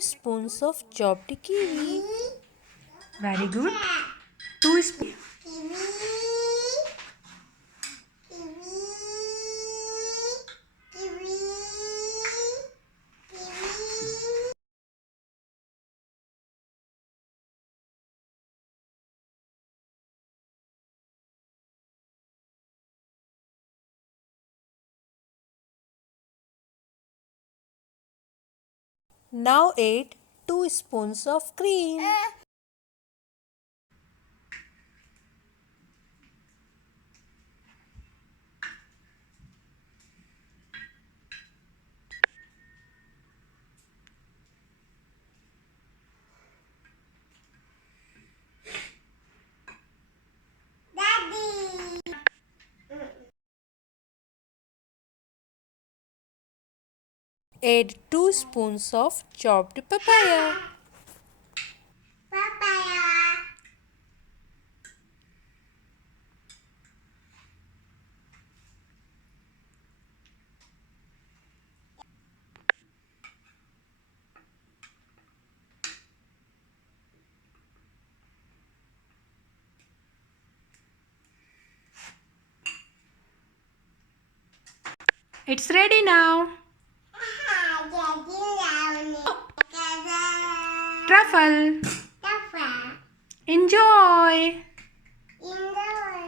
spoons of chopped kiwi. Very good. 2 spoons. 'Now add 2 spoons of cream. Add 2 spoons of chopped papaya. It's ready now. Truffle. Enjoy.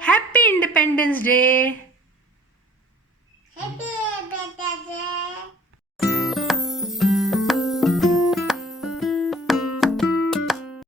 Happy Independence Day.